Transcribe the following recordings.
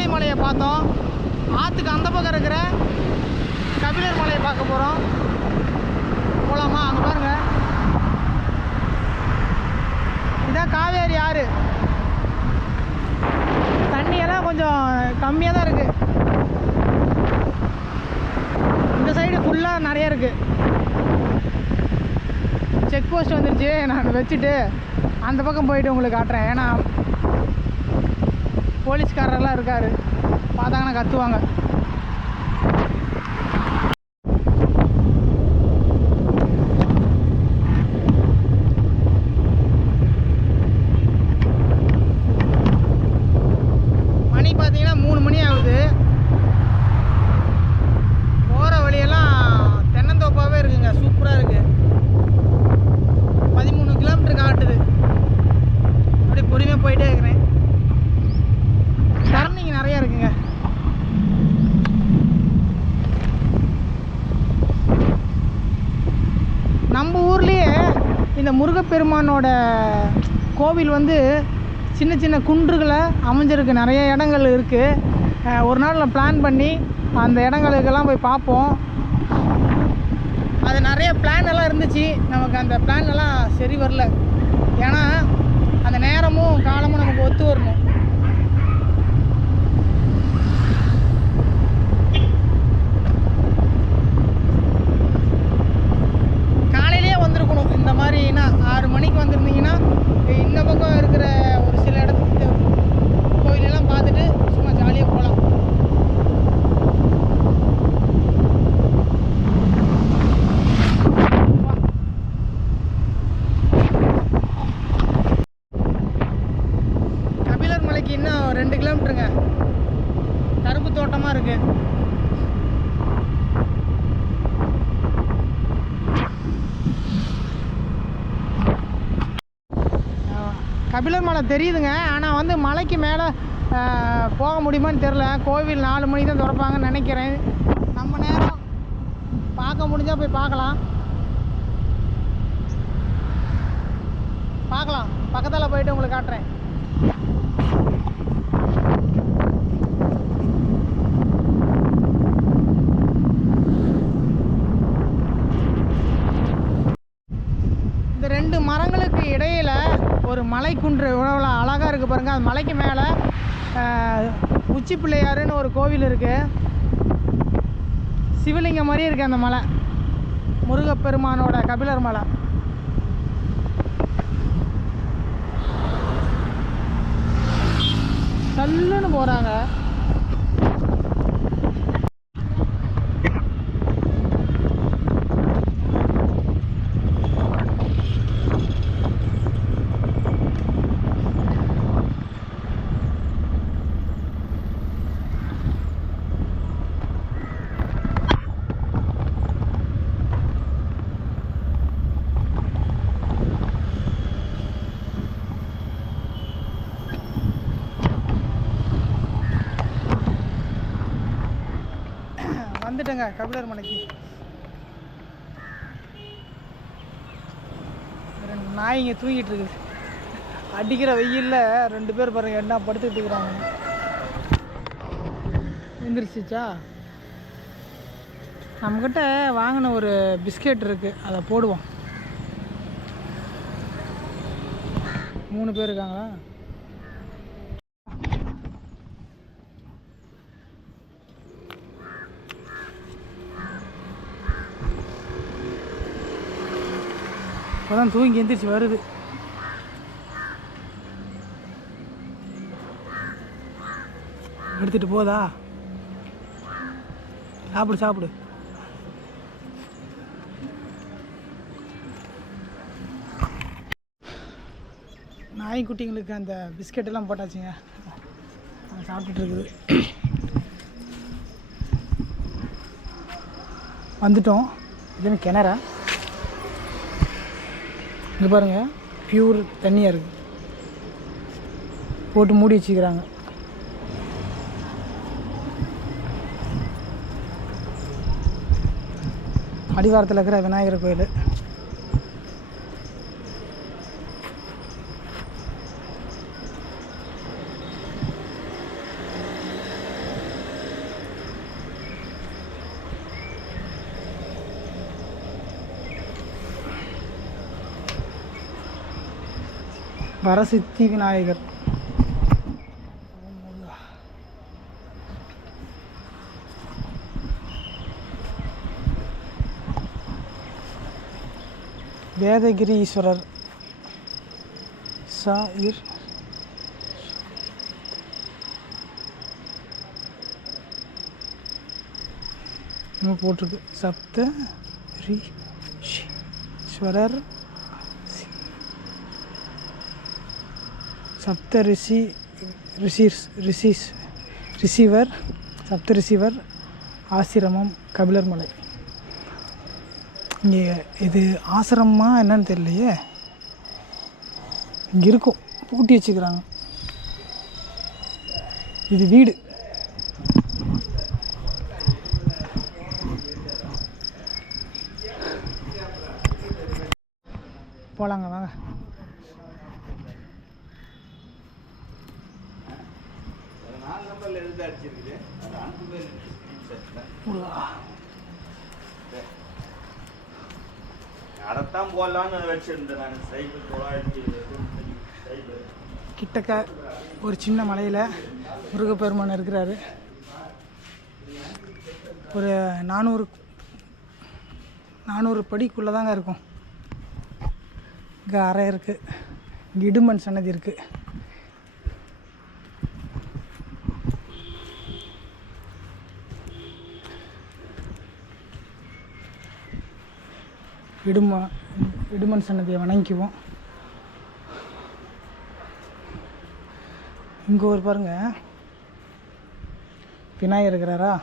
ஆஹ் மலையை பார்த்தோம். ஆற்றுக்கு அந்த பக்கம் இருக்கிற கபிலர் மலையை பார்க்க போகிறோம் போகலாமா அங்கே பாருங்க. இதான் காவேரி ஆறு. தண்ணியெல்லாம் கொஞ்சம் கம்மியாக தான் இருக்குது இந்த சைடு ஃபுல்லாக நிறைய இருக்குது செக் போஸ்ட் வந்துருச்சு. நான் வச்சுட்டு அந்த பக்கம் போயிட்டு உங்களுக்கு காட்டுறேன். ஏன்னா போலீஸ்காரரெல்லாம் இருக்கார். பார்த்தாங்கன்னா கத்துவாங்க மணி பார்த்தீங்கன்னா மூணு மணி ஆகுது போகிற வழியெல்லாம் தென்னந்தோப்பாகவே இருக்குங்க சூப்பராக இருக்குது பதிமூணு கிலோமீட்டர் காட்டுது அப்படியே பொறுமையாக போயிட்டே இருக்கிறேன் டர்னிங் நிறையா இருக்குங்க நம்ம ஊர்லேயே இந்த பெருமாளோட கோவில் வந்து சின்ன சின்ன குன்றுகளை அமைஞ்சிருக்கு. நிறைய இடங்கள் இருக்குது ஒரு நாள் நான் பிளான் பண்ணி அந்த இடங்களுக்கெல்லாம் போய் பார்ப்போம். அது நிறைய பிளான் எல்லாம் இருந்துச்சு. நமக்கு அந்த பிளான் எல்லாம் சரி வரல. ஏன்னா அந்த நேரமும் காலமும் நமக்கு ஒத்து வரணும். வந்திருக்கணும் ஆறு மணிக்கு வந்திருந்தீங்கன்னா இந்த பக்கம் இருக்கிற ஒரு சில இடத்துக்கு கோயிலெல்லாம் பார்த்துட்டு சும்மா ஜாலியாக போகலாம் கபிலர் மலைக்கு இன்னும் ரெண்டு கிலோமீட்டருங்க கரும்பு தோட்டமாக இருக்கு ஆஹ் பில்லர் மலை தெரியுதுங்க. ஆனால் வந்து மலைக்கு மேலே போக முடியுமான்னு தெரில கோவில் நாலு மணிக்கு தான் திறப்பாங்கன்னு நினைக்கிறேன். நம்ம நேரம் பார்க்க முடிஞ்சால் போய் பார்க்கலாம். பார்க்கலாம். பக்கத்தில் போயிட்டு உங்களுக்கு காட்டுறேன் இந்த ரெண்டு மரங்களுக்கு இடையில ஒரு மலைக்குன்று இவ்வளோ அழகாக இருக்குது பாருங்கள் அந்த மலைக்கு மேலே உச்சி பிள்ளையாருன்னு ஒரு கோவில் இருக்குது சிவலிங்கம் மாதிரி இருக்குது அந்த மலை. முருகப்பெருமானோட கபிலர் மலை. சல்லுன்னு போகிறாங்க வந்துட்டேங்க கபிலர் மலைக்கு. ரெண்டு நாய் இங்கே தூங்கிட்டு இருக்குது. அடிக்கிற வெயிலில் ரெண்டு பேர் பாருங்க என்ன படுத்துக்கிட்டு இருக்கிறாங்க. எந்திரிச்சிச்சா? நம்மக்கிட்ட வாங்கின ஒரு பிஸ்கெட் இருக்குது அதை போடுவோம். மூணு பேர் இருக்காங்களா? இப்போதான் தூங்கி எந்திரிச்சு வருது. எடுத்துட்டு போதா? சாப்பிடு சாப்பிடு. நாய்க்குட்டிங்களுக்கு அந்த பிஸ்கெட் எல்லாம் போட்டாச்சுங்க. அது சாப்பிட்டுட்டு இருக்குது. வந்துட்டோம். இதுன்னு கிணறா? இங்கே பாருங்கள் பியூர் தண்ணியாக இருக்குது போட்டு மூடி வச்சுக்கிறாங்க. அடிவாரத்தில் இருக்கிற விநாயகர் கோயில். வரசித்தி விநாயகர். வேதகிரி ஈஸ்வரர். சா இர். போட்டிருக்கு. சப்த ரி ஷி- ஸ்வரர் சி- சப்த ரிஷி ரிஷிஸ் ரிஷிஸ் ரிசீவர் சப்த ரிசீவர் ஆசிரமம் கபிலர் மலை. இங்கே இது ஆசிரமமாக என்னன்னு தெரியலையே. இங்கே இருக்கும். பூட்டி வச்சுக்கிறாங்க. இது வீடு. போடலான்னு நான். சைக்கிள் தொள்ளாயிரத்தி சைக்கிள் கிட்டக்க ஒரு சின்ன மலையில் முருகப்பெருமான் இருக்கிறாரு. ஒரு நானூறு நானூறு படிக்குள்ளே தாங்க இருக்கும். இங்கே அறை இருக்குது இங்கே இடுமன் சன்னதி இருக்குது இடுமன் இடுமன் சன்னதியை வணங்கிக்குவோம். இங்கே ஒரு பாருங்க. விநாயகர் இருக்கிறாரா?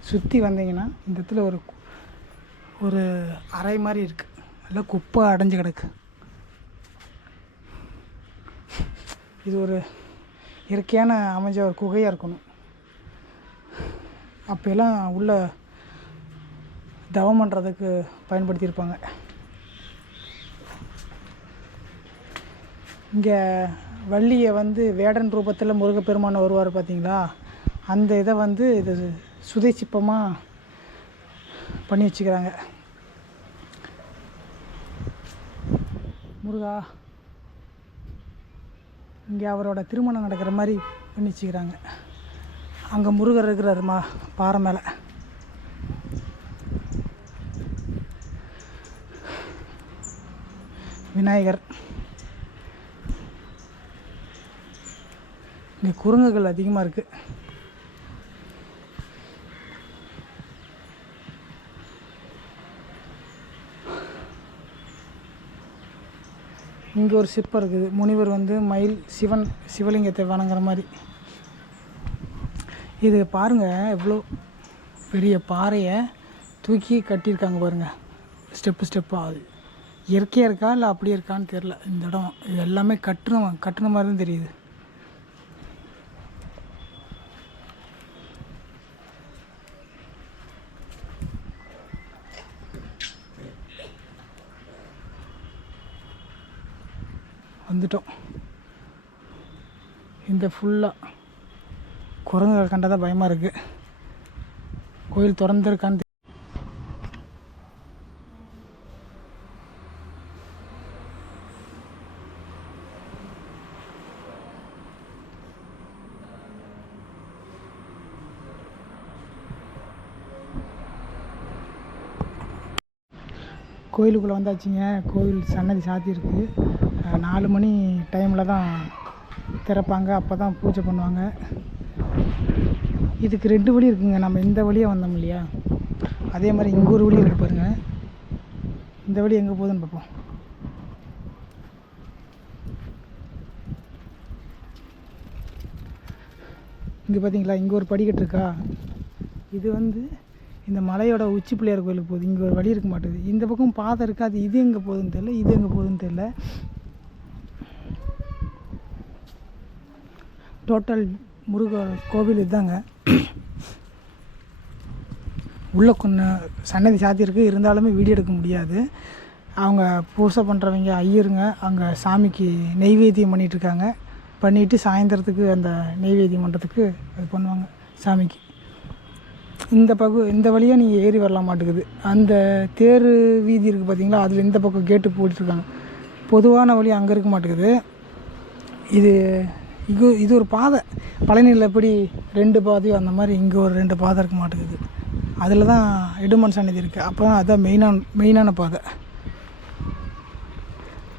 சுற்றி வந்தீங்கன்னா இந்த இடத்துல ஒரு கு- ஒரு அறை மாதிரி இருக்குது நல்லா குப்பை அடைஞ்சு கிடக்கு. இது ஒரு இயற்கையான அமைஞ்ச ஒரு குகையாக இருக்கணும். அப்போல்லாம் உள்ள தவம் பண்ணுறதுக்கு பயன்படுத்தியிருப்பாங்க. இங்கே வள்ளியை வந்து வேடன் ரூபத்தில் முருகப்பெருமான் வருவார் பார்த்தீங்களா அந்த இதை வந்து இது சுதை பண்ணி வச்சுக்கிறாங்க. முருகா இங்கே அவரோட திருமணம் நடக்கிற மாதிரி பண்ணி வச்சுக்கிறாங்க. அங்கே முருகர் இருக்கிறாருமா? பாறை மேலே. விநாயகர். இங்கே குரங்குகள் அதிகமாக இருக்குது இங்கே ஒரு சிற்பம் இருக்குது. முனிவர் வந்து மயில் சிவன் சிவலிங்கத்தை வணங்குற மாதிரி. இது பாருங்கள் எவ்வளோ பெரிய பாறையை தூக்கி கட்டியிருக்காங்க பாருங்கள் ஸ்டெப்பு ஸ்டெப்பாக அது. இயற்கையாக இருக்கா இல்லை அப்படியே இருக்கான்னு தெரில இந்த இடம் இது எல்லாமே கட்டுன கட்டுன மாதிரி தான் தெரியுது. வந்துட்டோம். இந்த ஃபுல்லாக குரங்குகள் தான் பயமாக இருக்குது கோயில் திறந்துருக்கான்னு கோயிலுக்குள்ளே வந்தாச்சுங்க. கோயில் சன்னதி சாத்தியிருக்கு நாலு மணி டைமில் தான் திறப்பாங்க. அப்போ தான் பூஜை பண்ணுவாங்க. இதுக்கு ரெண்டு வழி இருக்குங்க. நம்ம இந்த வழியாக வந்தோம் இல்லையா? அதே மாதிரி இங்கே ஒரு வழி இருக்குது பாருங்க. இந்த வழி எங்கே போகுதுன்னு பார்ப்போம். இங்கே பார்த்தீங்களா? இங்கே ஒரு படிக்கட்டு இருக்கா? இது வந்து இந்த மலையோட உச்சி பிள்ளையார் கோயிலுக்கு போகுது. இங்கே ஒரு வழி இருக்க மாட்டேது. இந்த பக்கம் பாதை இருக்காது இது எங்கே போகுதுன்னு தெரியல. இது எங்கே போகுதுன்னு தெரியல. டோட்டல் முருக கோவில் இதுதாங்க. உள்ளே கொஞ்சம் சன்னதி சாத்தியிருக்கு இருந்தாலுமே வீடியோ எடுக்க முடியாது. அவங்க பூசை பண்ணுறவங்க ஐயருங்க அங்கே சாமிக்கு நெய்வேத்தியம் பண்ணிட்டு பண்ணிவிட்டு சாயந்தரத்துக்கு அந்த நெய்வேத்தியம் பண்ணுறதுக்கு அது பண்ணுவாங்க சாமிக்கு. இந்த பக்கம் இந்த வழியாக நீங்கள் ஏறி வரலாம் மாட்டேங்குது அந்த தேர் வீதி இருக்குது பார்த்தீங்களா அதில் இந்த பக்கம் கேட்டு போட்டுருக்காங்க பொதுவான வழி அங்கே இருக்க மாட்டேங்குது. இது இது இது ஒரு பாதை. பழனியில் எப்படி ரெண்டு பாதையோ அந்த மாதிரி இங்கே ஒரு ரெண்டு பாதை இருக்க மாட்டேங்குது. அதில் தான் இடுமன் சன்னதி இருக்குது அப்போ தான் அதுதான் மெயினான மெயினான பாதை.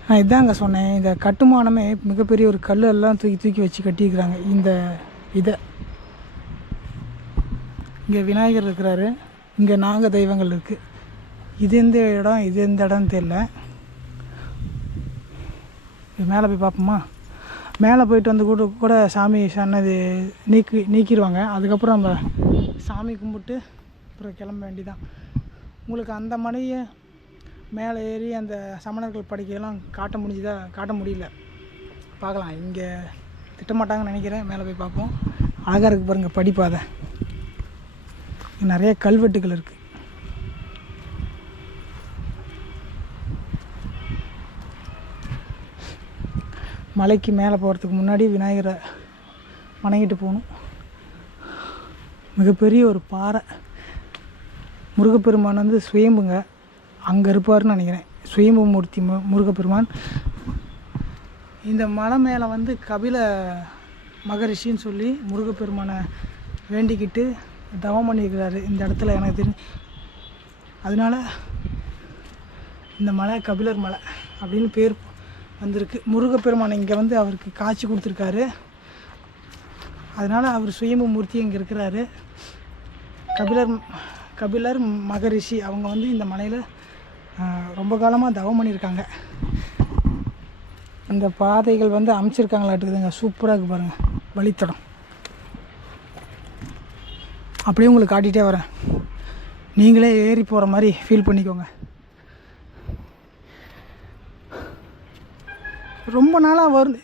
நான் இதாங்க சொன்னேன். இந்த கட்டுமானமே மிகப்பெரிய ஒரு கல் எல்லாம் தூக்கி தூக்கி வச்சு கட்டியிருக்கிறாங்க. இந்த இதை. இங்கே விநாயகர் இருக்கிறாரு. இங்கே நாக தெய்வங்கள் இருக்குது இது எந்த இடம் இது எந்த இடம்னு தெரில இது மேலே போய் பார்ப்போமா? மேலே போயிட்டு வந்து கூட கூட சாமி சன்னதி நீக்கி நீக்கிடுவாங்க. அதுக்கப்புறம் நம்ம சாமி கும்பிட்டு அப்புறம் கிளம்ப வேண்டிதான் உங்களுக்கு அந்த மனையை மேலே ஏறி அந்த சமணர்கள் படிக்கையெல்லாம் காட்ட முடிஞ்சுதா? காட்ட முடியல. பார்க்கலாம். இங்கே திட்டமாட்டாங்கன்னு நினைக்கிறேன். மேலே போய் பார்ப்போம். அழகாக இருக்குது பாருங்கள் படிப்பாதை நிறைய கல்வெட்டுகள் இருக்குது மலைக்கு மேலே போகிறதுக்கு முன்னாடி விநாயகரை வணங்கிட்டு போகணும். மிகப்பெரிய ஒரு பாறை. முருகப்பெருமான் வந்து சுயம்புங்க. அங்கே இருப்பார்னு நினைக்கிறேன். சுயம்பு மூர்த்தி மு முருகப்பெருமான். இந்த மலை மேலே வந்து கபில மகரிஷின்னு சொல்லி முருகப்பெருமானை வேண்டிக்கிட்டு தவம் பண்ணியிருக்கிறாரு இந்த இடத்துல எனக்கு தெரிஞ்சு. அதனால இந்த மலை கபிலர் மலை அப்படின்னு பேர் வந்திருக்கு. முருகப்பெருமான் இங்கே வந்து அவருக்கு காட்சி கொடுத்துருக்காரு. அதனால் அவர் சுயம்பு மூர்த்தி இங்கே இருக்கிறாரு. கபிலர் கபிலர் மகரிஷி அவங்க வந்து இந்த மலையில் ரொம்ப காலமாக தவம் பண்ணியிருக்காங்க. அந்த பாதைகள் வந்து அமைச்சிருக்காங்களாட்டுக்குதுங்க. சூப்பராக இருக்கு பாருங்கள் வழித்தடம். அப்படியே உங்களுக்கு காட்டிகிட்டே வரேன். நீங்களே ஏறி போகிற மாதிரி ஃபீல் பண்ணிக்கோங்க. ரொம்ப நாளாக வரும்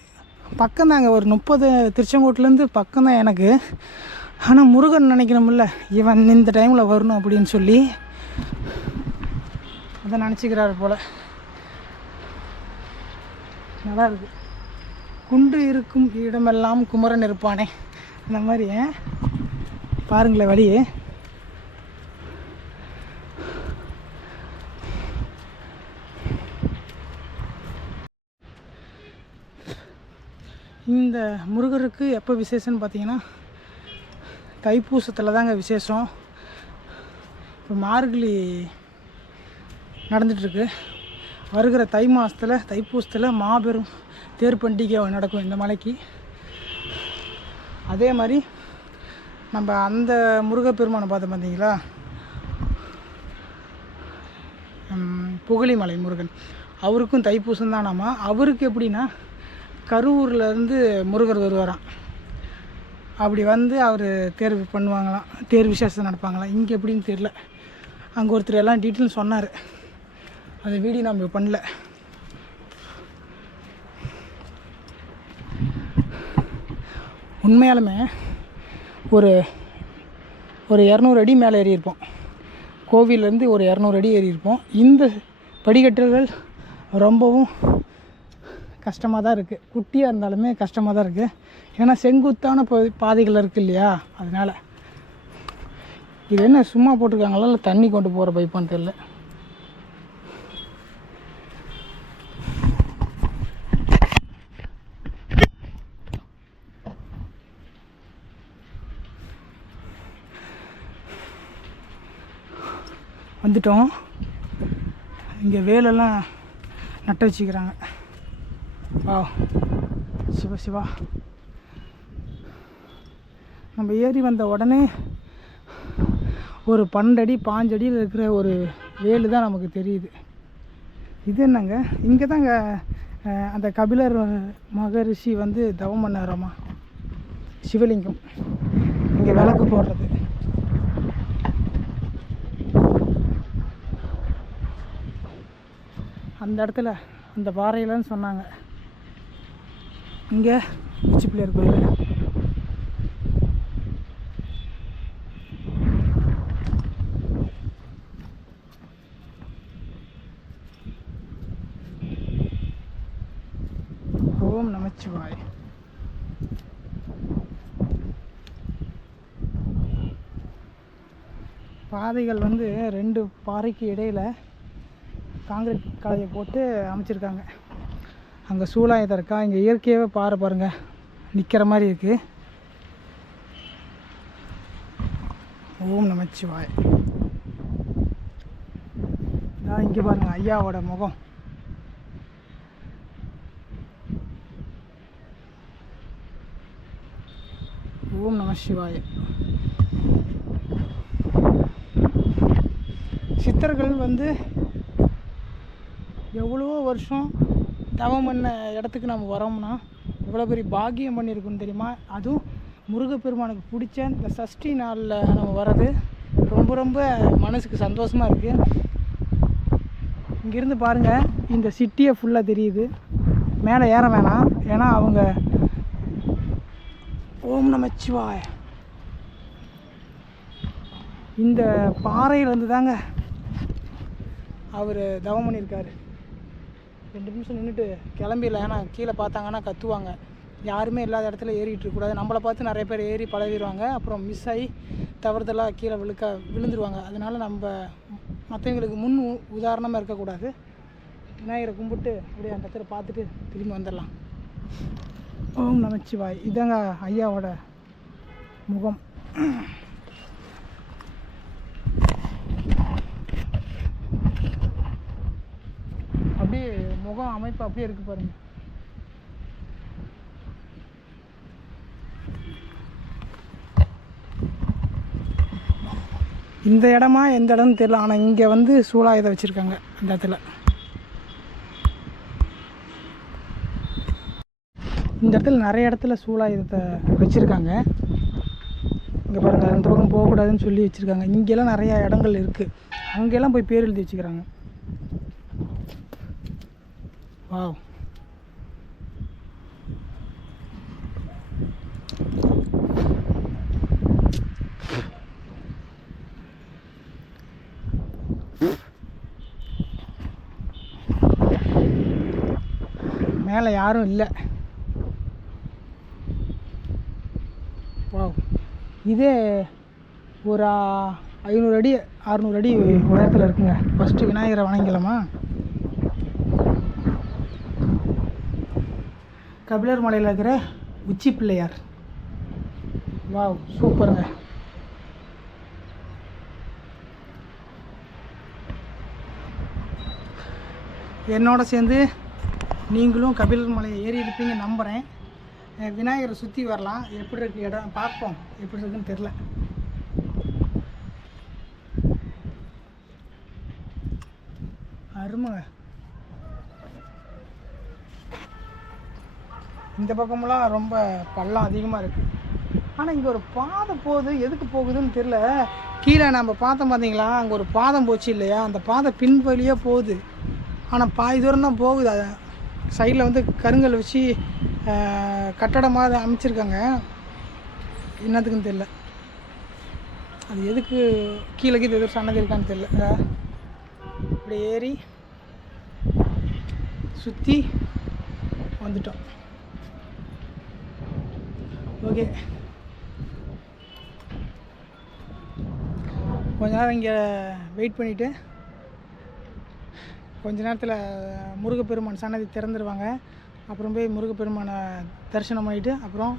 பக்கம் தாங்க ஒரு முப்பது திருச்செங்கோட்டிலேருந்து பக்கம் தான் எனக்கு. ஆனால் முருகன் நினைக்கணும்ல இவன் இந்த டைமில் வரணும் அப்படின்னு சொல்லி. அதை நினச்சிக்கிறாரு போல். நல்லா இருக்கு. குன்று இருக்கும் இடமெல்லாம் குமரன் இருப்பானே. அந்த மாதிரி ஏன்? பாருங்களேன் வழி இந்த முருகருக்கு எப்போ விசேஷம்னு பார்த்தீங்கன்னா தைப்பூசத்தில் தாங்க விசேஷம். இப்போ மார்கழி நடந்துகிட்ருக்கு வருகிற தை மாதத்தில் தைப்பூசத்தில் மாபெரும் தேர் பண்டிகை நடக்கும் இந்த மலைக்கு. அதே மாதிரி நம்ம அந்த முருகப்பெருமானை பார்த்தோம் பார்த்தீங்களா? புகழிமலை முருகன். அவருக்கும் தைப்பூசம் தானாமா அவருக்கு எப்படின்னா கரூர்லேருந்து முருகர் வருவாராம். அப்படி வந்து அவர் தேர்வு பண்ணுவாங்களாம். தேர்வு விசேஷம் நடப்பாங்களாம். இங்கே எப்படின்னு தெரில அங்கே ஒருத்தர் எல்லாம் டீட்டெயில் சொன்னார். அந்த வீடியோ நம்ம பண்ணல. உண்மையாலுமே ஒரு ஒரு இரநூறு அடி மேலே ஏறியிருப்போம். கோவிலேருந்து ஒரு இரநூறு அடி ஏறியிருப்போம். இந்த படிக்கட்டுகள் ரொம்பவும் கஷ்டமாக தான் இருக்குது குட்டியாக இருந்தாலுமே கஷ்டமாக தான் இருக்குது ஏன்னா செங்குத்தான பா பாதைகள் இருக்குது இல்லையா? அதனால். இது என்ன சும்மா போட்டிருக்காங்களா? இல்லை தண்ணி கொண்டு போகிற பைப்பான்னு தெரில வந்துட்டோம். இங்கே வேலெல்லாம் நட்டு வச்சுக்கிறாங்க. வா சிவா சிவா. நம்ம ஏறி வந்த உடனே ஒரு பன்னெண்டு அடி இருக்கிற ஒரு வேலு தான் நமக்கு தெரியுது. இது என்னங்க? இங்கே தாங்க அந்த கபிலர் மகரிஷி வந்து தவம் பண்ணாராமா? சிவலிங்கம். இங்கே விளக்கு போடுறது. அந்த இடத்துல அந்த பாறையிலன்னு சொன்னாங்க. இங்கே உச்சி பிள்ளையார் கோயில். ஓம் நமச்சிவாய். பாதைகள் வந்து ரெண்டு பாறைக்கு இடையில் காங்கிரீட் காலையை போட்டு அமைச்சிருக்காங்க. அங்கே சூலாயுதம் இருக்கா? இங்கே இயற்கையாகவே பாறை பாருங்கள் நிற்கிற மாதிரி இருக்குது ஓம் நமச்சிவாய். நான் இங்கே பாருங்கள் ஐயாவோட முகம். ஓம் நம சிவாய சித்தர்கள் வந்து எவ்வளவோ வருஷம் தவம் பண்ண இடத்துக்கு நம்ம வரோம்னா எவ்வளோ பெரிய பாக்கியம் பண்ணியிருக்குன்னு தெரியுமா? அதுவும் முருகப்பெருமானுக்கு பிடிச்ச இந்த சஷ்டி நாளில் நம்ம வர்றது ரொம்ப ரொம்ப மனசுக்கு சந்தோஷமாக இருக்குது இங்கேருந்து பாருங்கள் இந்த சிட்டியை ஃபுல்லாக தெரியுது. மேலே ஏற வேணாம். ஏன்னா அவங்க ஓம் நமச்சிவாய் இந்த பாறையிலேருந்து தாங்க அவர் தவம் பண்ணியிருக்காரு. ரெண்டு நிமிஷம் நின்றுட்டு கிளம்பிடல ஏன்னா கீழே பார்த்தாங்கன்னா கத்துவாங்க. யாருமே இல்லாத இடத்துல ஏறிட்டு இருக்கக்கூடாது நம்மளை பார்த்து நிறைய பேர் ஏறி பழகிடுவாங்க அப்புறம் மிஸ் ஆகி தவறுதலாக கீழே விழுக்க விழுந்துருவாங்க. அதனால் நம்ம மற்றவங்களுக்கு முன் உதாரணமாக இருக்கக்கூடாது. விநாயகரை கும்பிட்டு அப்படியே அந்த இடத்துல பார்த்துட்டு திரும்பி வந்துடலாம். ஓம் நமச்சிவாய். இதாங்க ஐயாவோட முகம் அப்படியே முகம் அமைப்பு அப்படியே இருக்கு பாருங்க. இந்த இடமா எந்த இடம்னு தெரியல. ஆனால் இங்கே வந்து சூலாயுதம் வச்சுருக்காங்க அந்த இடத்துல. இந்த இடத்துல நிறைய இடத்துல சூலாயுதத்தை வச்சுருக்காங்க. இங்கே பாருங்கள் அந்த பக்கம் போகக்கூடாதுன்னு சொல்லி வச்சுருக்காங்க. இங்கெல்லாம் நிறையா இடங்கள் இருக்குது அங்கெல்லாம் போய் பேர் எழுதி வச்சுக்கிறாங்க. வாவ் மேலே யாரும் இல்லை. வாவ் இதே ஒரு ஐநூறு அடி அறநூறு அடி உயரத்தில் இருக்குங்க. ஃபஸ்ட்டு விநாயகரை வணங்கிக்கலாமா கபிலர் மலையில் இருக்கிற உச்சி பிள்ளையார். வாவ் சூப்பருங்க என்னோட சேர்ந்து நீங்களும் கபிலர் மலையை ஏறி இருப்பீங்க நம்புகிறேன் விநாயகரை சுற்றி வரலாம். எப்படி இருக்கு இடம்? பார்ப்போம். எப்படி இருக்குன்னு தெரில அருமைங்க இந்த பக்கமெல்லாம் ரொம்ப பள்ளம் அதிகமாக இருக்குது ஆனால் இங்கே ஒரு பாதை போகுது. எதுக்கு போகுதுன்னு தெரில கீழே நம்ம பார்த்தோம் பார்த்தீங்களா அங்கே ஒரு பாதம் போச்சு இல்லையா? அந்த பாதை பின் போகுது. ஆனால் பாதி தூரம் தான் போகுது. அது சைடில் வந்து கருங்கல் வச்சு கட்டடமாக அமைச்சிருக்காங்க. என்னத்துக்குன்னு தெரில அது எதுக்கு கீழே கீழே எதுவும் சன்னதி இருக்கான்னு தெரில இப்படி ஏறி சுற்றி வந்துட்டோம். ஓகே. கொஞ்ச நேரம் இங்கே வெயிட் பண்ணிவிட்டு கொஞ்ச நேரத்தில் முருகப்பெருமான் சன்னதி திறந்துருவாங்க. அப்புறம் போய் முருகப்பெருமானை தரிசனம் பண்ணிவிட்டு அப்புறம்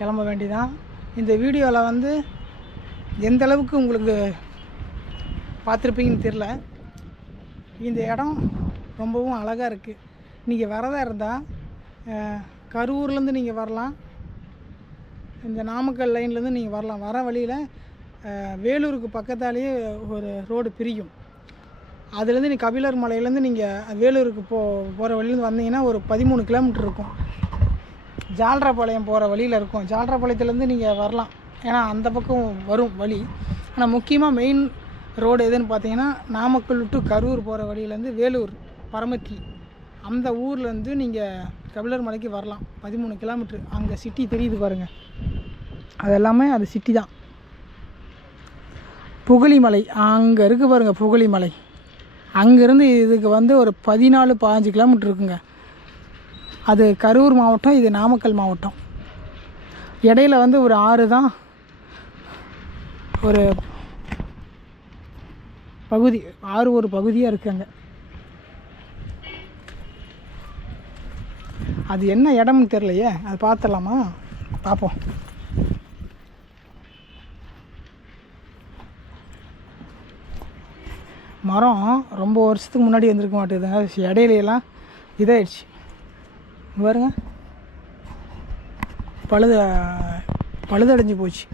கிளம்ப வேண்டியதான் இந்த வீடியோவில் வந்து எந்த அளவுக்கு உங்களுக்கு பார்த்துருப்பீங்கன்னு தெரில இந்த இடம் ரொம்பவும் அழகாக இருக்குது நீங்கள் வரதாக இருந்தால் கரூர்லேருந்து நீங்கள் வரலாம். இந்த நாமக்கல் லைன்லேருந்து நீங்கள் வரலாம். வர வழியில் வேலூருக்கு பக்கத்தாலேயே ஒரு ரோடு பிரியும். அதுலேருந்து நீ கபிலர் மலையிலேருந்து நீங்கள் வேலூருக்கு போ போகிற வழியிலேருந்து வந்தீங்கன்னா ஒரு பதிமூணு கிலோமீட்டர் இருக்கும். ஜால்ராபாளையம் போகிற வழியில் இருக்கும். ஜால்ராபாளையத்துலேருந்து நீங்கள் வரலாம். ஏன்னா அந்த பக்கம் வரும் வழி. ஆனால் முக்கியமாக மெயின் ரோடு எதுன்னு பார்த்தீங்கன்னா நாமக்கல் டு கரூர் போகிற வழியிலேருந்து வேலூர் பரமத்தி அந்த ஊர்லேருந்து நீங்கள் கபிலர் மலைக்கு வரலாம். பதிமூணு கிலோமீட்ரு அங்கே சிட்டி தெரியுது பாருங்கள் அது எல்லாமே அது சிட்டி தான். புகழிமலை அங்கே இருக்குது பாருங்கள் புகழிமலை அங்கேருந்து இதுக்கு வந்து ஒரு பதினாலு பாஞ்சு கிலோமீட்டர் இருக்குங்க. அது கரூர் மாவட்டம் இது நாமக்கல் மாவட்டம். இடையில வந்து ஒரு ஆறு தான் ஒரு பகுதி ஆறு ஒரு பகுதியாக இருக்குது அங்கே அது என்ன இடம்னு தெரிலையே அது பார்த்துடலாமா? பார்ப்போம். மரம் ரொம்ப வருஷத்துக்கு முன்னாடி வந்திருக்க மாட்டேங்குதுங்க. இடையிலையெல்லாம் இதாகிடுச்சு இதாயிடுச்சு பாருங்க. பழுத பழுதடைஞ்சு போச்சு.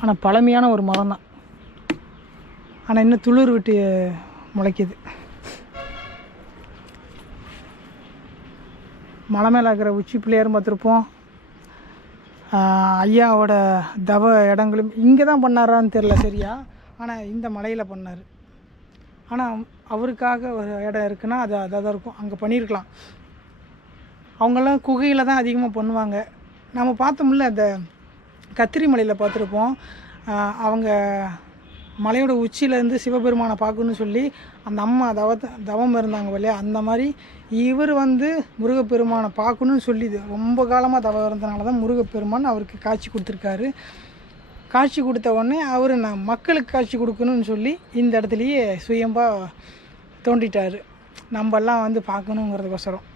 ஆனால் பழமையான ஒரு மரம் தான். ஆனால் இன்னும் துளிர் விட்டு முளைக்குது. மலை மேலே இருக்கிற உச்சி பிள்ளையாரும் பார்த்துருப்போம். ஐயாவோட தவ இடங்களும் இங்கே தான் பண்ணாரான்னு தெரில சரியா? ஆனால் இந்த மலையில் பண்ணார். ஆனால் அவருக்காக ஒரு இடம் இருக்குன்னா அது அதாக தான் இருக்கும். அங்கே பண்ணியிருக்கலாம் அவங்கெல்லாம் குகையில் தான் அதிகமாக பண்ணுவாங்க. நம்ம பார்த்தோம்ல அந்த கத்திரி மலையில் பார்த்துருப்போம். அவங்க மலையோட உச்சியிலேருந்து சிவபெருமானை பார்க்கணும்னு சொல்லி அந்த அம்மா தவ தவம் இருந்தாங்க இல்லையா? அந்த மாதிரி இவர் வந்து முருகப்பெருமானை பார்க்கணும்னு சொல்லிது. ரொம்ப காலமாக தவம் இருந்தனால தான் முருகப்பெருமான் அவருக்கு காட்சி கொடுத்துருக்காரு. காட்சி கொடுத்த உடனே அவர் நான் மக்களுக்கு காட்சி கொடுக்கணும்னு சொல்லி இந்த இடத்துலையே சுயம்பாக தோண்டிட்டார். நம்மெல்லாம் வந்து பார்க்கணுங்கிறதுக்கோசரம்.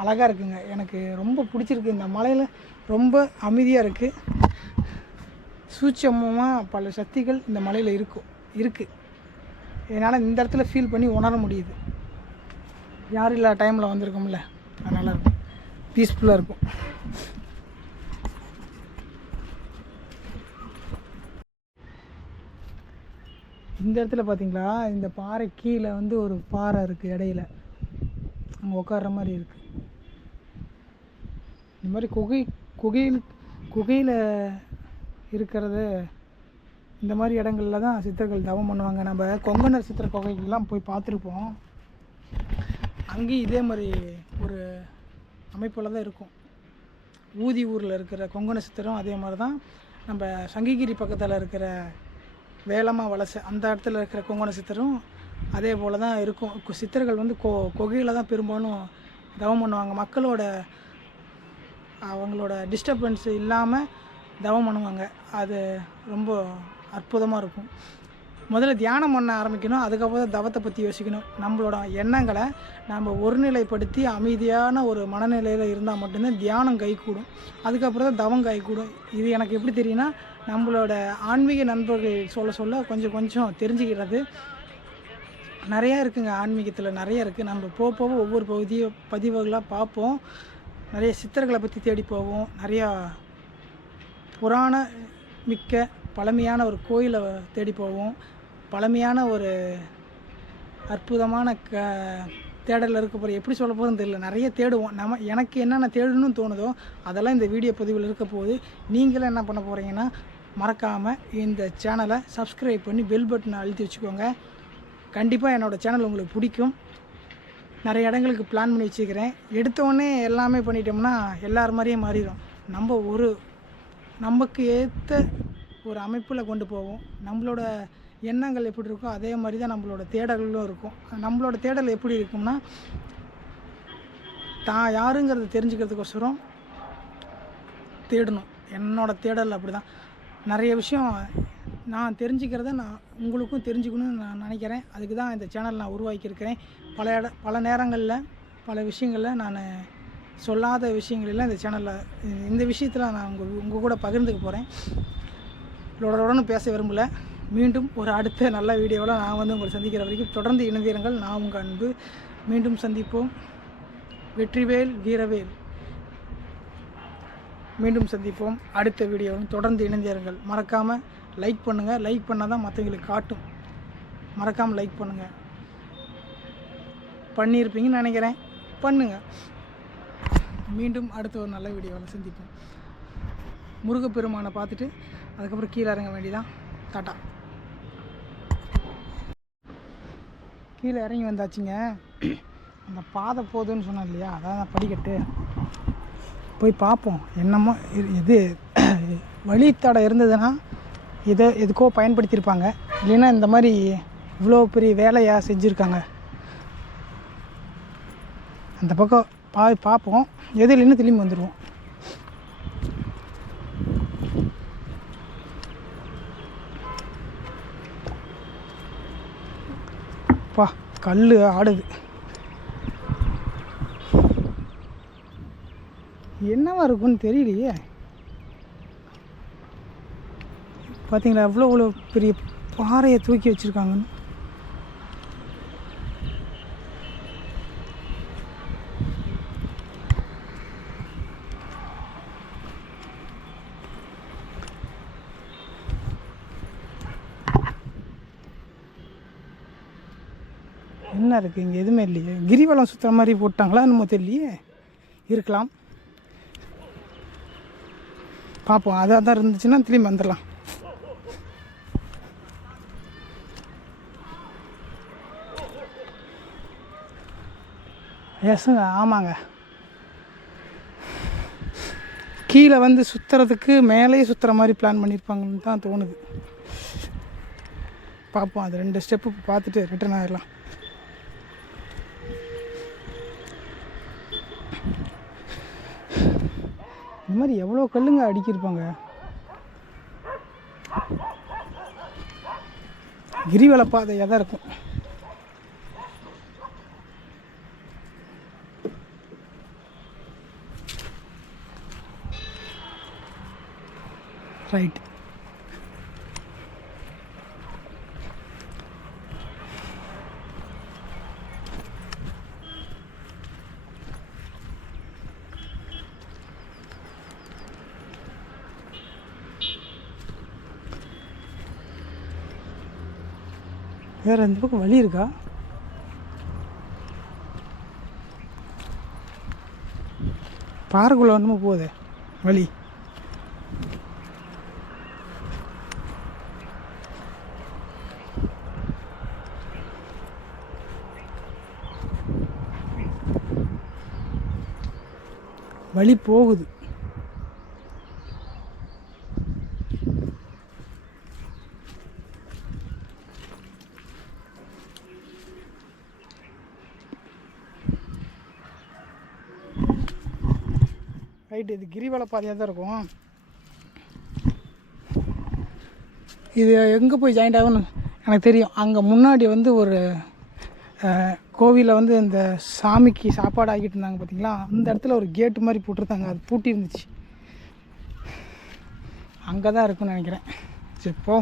அழகாக இருக்குங்க. எனக்கு ரொம்ப பிடிச்சிருக்கு. இந்த மலையில் ரொம்ப அமைதியாக இருக்குது சூட்சமமாக பல சக்திகள் இந்த மலையில் இருக்கும் இருக்குது என்னால் இந்த இடத்துல ஃபீல் பண்ணி உணர முடியுது. யாரும் இல்லாத டைமில் வந்திருக்கோம்ல. அதனால் இருக்கும். பீஸ்ஃபுல்லாக இருக்கும். இந்த இடத்துல பார்த்தீங்களா இந்த பாறை கீழே வந்து ஒரு பாறை இருக்குது இடையில. அங்கே உட்கார்ற மாதிரி இருக்குது இந்த மாதிரி குகை குகையில் குகையில் இருக்கிறது இந்த மாதிரி இடங்கள்ல தான் சித்தர்கள் தவம் பண்ணுவாங்க. நம்ம கொங்கணர் சித்தர் குகைக்கெல்லாம் போய் பார்த்துருப்போம். அங்கேயும் இதே மாதிரி ஒரு அமைப்பில் தான் இருக்கும். ஊதி ஊரில் இருக்கிற கொங்கண சித்தரும் அதே மாதிரி தான். நம்ம சங்ககிரி பக்கத்தில் இருக்கிற வேலம்மா வலசை அந்த இடத்துல இருக்கிற கொங்கண சித்தரும் அதே போல் தான் இருக்கும். கு- சித்தர்கள் வந்து கொ கொகையில் தான் பெரும்பாலும் தவம் பண்ணுவாங்க. மக்களோட அவங்களோட டிஸ்டர்பன்ஸ் இல்லாமல் தவம் பண்ணுவாங்க. அது ரொம்ப அற்புதமாக இருக்கும். முதல்ல தியானம் பண்ண ஆரம்பிக்கணும். அதுக்கப்புறம் தான் தவத்தை பற்றி யோசிக்கணும். நம்மளோட எண்ணங்களை நம்ம ஒருநிலைப்படுத்தி அமைதியான ஒரு மனநிலையில் இருந்தால் மட்டும்தான் தியானம் கைகூடும் அதுக்கப்புறம் தான் தவம் கைகூடும் இது எனக்கு எப்படி தெரியும்னா நம்மளோட ஆன்மீக நண்பர்கள் சொல்ல சொல்ல கொஞ்சம் கொஞ்சம் தெரிஞ்சுக்கிறது. நிறையா இருக்குங்க ஆன்மீகத்தில் நிறைய இருக்குது நம்ம போக போக ஒவ்வொரு பகுதியை பதிவுகளாக பார்ப்போம். நிறைய சித்தர்களை பற்றி தேடி போவோம். நிறையா புராண மிக்க பழமையான ஒரு கோயிலை தேடி போவோம். பழமையான ஒரு அற்புதமான க தேடலில் இருக்க போகிற எப்படி சொல்ல போகிறோன்னு தெரியல. நிறைய தேடுவோம். நம்ம எனக்கு என்னென்ன தேடணும்னு தோணுதோ அதெல்லாம் இந்த வீடியோ பதிவில் இருக்க போகுது. நீங்களும் என்ன பண்ண போகிறீங்கன்னா மறக்காமல் இந்த சேனலை சப்ஸ்கிரைப் பண்ணி பெல் பட்டனை அழுத்தி வச்சுக்கோங்க. கண்டிப்பாக என்னோடய சேனல் உங்களுக்கு பிடிக்கும். நிறைய இடங்களுக்கு பிளான் பண்ணி வச்சுக்கிறேன். எடுத்தோடனே எல்லாமே பண்ணிட்டோம்னா எல்லார் மாதிரியே மாறிடும் நம்ம ஒரு நமக்கு ஏற்ற ஒரு அமைப்பில் கொண்டு போவோம். நம்மளோட எண்ணங்கள் எப்படி இருக்கோ அதே மாதிரி தான் நம்மளோட தேடல்களும் இருக்கும். நம்மளோட தேடல் எப்படி இருக்கும்னா தான் யாருங்கிறத தெரிஞ்சுக்கிறதுக்கோசரம் தேடணும். என்னோட தேடல் அப்படி தான் நிறைய விஷயம் நான் தெரிஞ்சுக்கிறத நான் உங்களுக்கும் தெரிஞ்சுக்கணும்னு நான் நினைக்கிறேன். அதுக்கு தான் இந்த சேனல் நான் உருவாக்கியிருக்கிறேன். பல இட பல நேரங்களில் பல விஷயங்களில் நான் சொல்லாத விஷயங்களில் இந்த சேனலில் இந்த விஷயத்தில் நான் உங்கள் உங்கள் கூட பகிர்ந்துக்க போகிறேன் உடனும் பேச விரும்பலை. மீண்டும் ஒரு அடுத்த நல்ல வீடியோவில் நான் வந்து உங்களை சந்திக்கிற வரைக்கும் தொடர்ந்து இணைந்திருங்கள். நான் உங்கள் அன்பு. மீண்டும் சந்திப்போம். வெற்றிவேல் வீரவேல். மீண்டும் சந்திப்போம். அடுத்த வீடியோவில் தொடர்ந்து இணைந்திருங்கள். மறக்காமல் லைக் பண்ணுங்கள் லைக் பண்ணால் தான் மற்றவங்களுக்கு காட்டும். மறக்காமல் லைக் பண்ணுங்கள் பண்ணியிருப்பீங்கன்னு நினைக்கிறேன். பண்ணுங்கள் மீண்டும் அடுத்த ஒரு நல்ல வீடியோவில் சந்திப்போம். முருகப்பெருமானை பார்த்துட்டு அதுக்கப்புறம் கீழே இறங்க வேண்டியதான் டாட்டா. கீழே இறங்கி வந்தாச்சுங்க. அந்த பாதை போகுதுன்னு சொன்னேன் இல்லையா? அதான் படிக்கட்டு. போய் பார்ப்போம். என்னமோ இது- இது வழித்தடை இருந்ததுன்னா இதை எதுக்கோ பயன்படுத்தியிருப்பாங்க. இல்லைன்னா இந்த மாதிரி இவ்வளோ பெரிய வேலையாக செஞ்சுருக்காங்க. அந்த பக்கம் பா பார்ப்போம். எது இல்லைன்னு திரும்பி வந்துடுவோம் அப்பா கல் ஆடுது. என்னவா இருக்கும்னு தெரியலையே. பார்த்தீங்களா எவ்வளோ அவ்வளோ பெரிய பாறையை தூக்கி வச்சுருக்காங்கன்னு. என்ன இருக்குது இங்கே எதுவுமே இல்லையே. கிரிவலம் சுற்றுற மாதிரி போட்டாங்களா என்னமோ தெரியலையே. இருக்கலாம். பார்ப்போம் அதாக தான் இருந்துச்சுன்னா திரும்பி வந்துடலாம். எஸ்ங்க ஆமாங்க. கீழே வந்து சுற்றுறதுக்கு மேலேயே சுற்றுற மாதிரி பிளான் பண்ணியிருப்பாங்கன்னு தான் தோணுது. பார்ப்போம் அது ரெண்டு ஸ்டெப்பு பார்த்துட்டு ரிட்டர்ன் ஆகிடலாம் இந்த மாதிரி எவ்வளோ கல்லுங்க அடிக்கிருப்பாங்க? கிரிவல பாதையாக தான் இருக்கும். ரைட் வேற எந்த பக்கம் வழி இருக்கா? பாறைக்குள்ள ஒன்றுமோ போகுதே வழி. வழி போகுது. ரைட்டு இது கிரிவல பாதையாக தான் இருக்கும். இது எங்கே போய் ஜாயிண்ட் ஆகும்னு எனக்கு தெரியும். அங்கே முன்னாடி வந்து ஒரு கோவிலில் வந்து இந்த சாமிக்கு சாப்பாடு ஆக்கிட்டு இருந்தாங்க பார்த்தீங்களா அந்த இடத்துல ஒரு கேட்டு மாதிரி போட்டிருந்தாங்க. அது பூட்டி இருந்துச்சு அங்கே தான் இருக்குன்னு நினைக்கிறேன். சரி போ.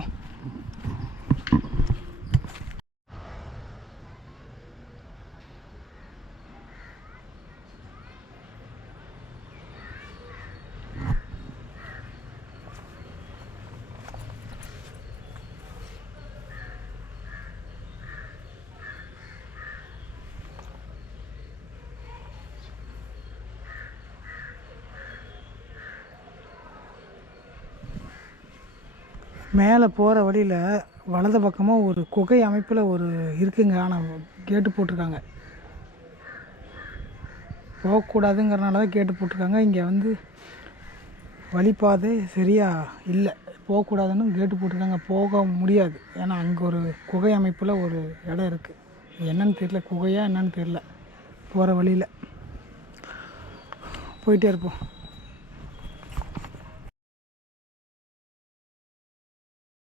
மேலே போகிற வழியில் வலது பக்கமாக ஒரு குகை அமைப்பில் ஒரு இருக்குங்க. ஆனால் கேட்டு போட்டிருக்காங்க. போகக்கூடாதுங்கிறனால தான் கேட்டு போட்டிருக்காங்க. இங்கே வந்து வழிபாதை சரியாக இல்லை. போகக்கூடாதுன்னு கேட்டு போட்டிருக்காங்க. போக முடியாது. ஏன்னா அங்கே ஒரு குகை அமைப்பில் ஒரு இடம் இருக்குது. என்னன்னு தெரியல. குகையா என்னன்னு தெரியல. போகிற வழியில். போயிட்டே இருப்போம்.